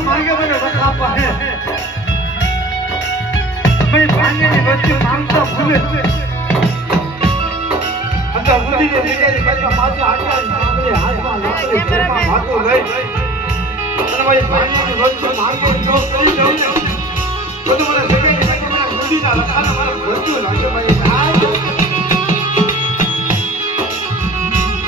मांगे बने रखा पाए मैं भांगे ने बच्चे मांगता भूले अंदर बुद्धि ने निकली बच्चा माथे हाथ में हाथ में हाथों लई અને ભાઈ ભાંગે ને બચ્ચે मांगे जो કરી દઉં ને તો મને જગ્યાએ મને બુદ્ધિ ના લખાના મારે બધું લાગે ભાઈ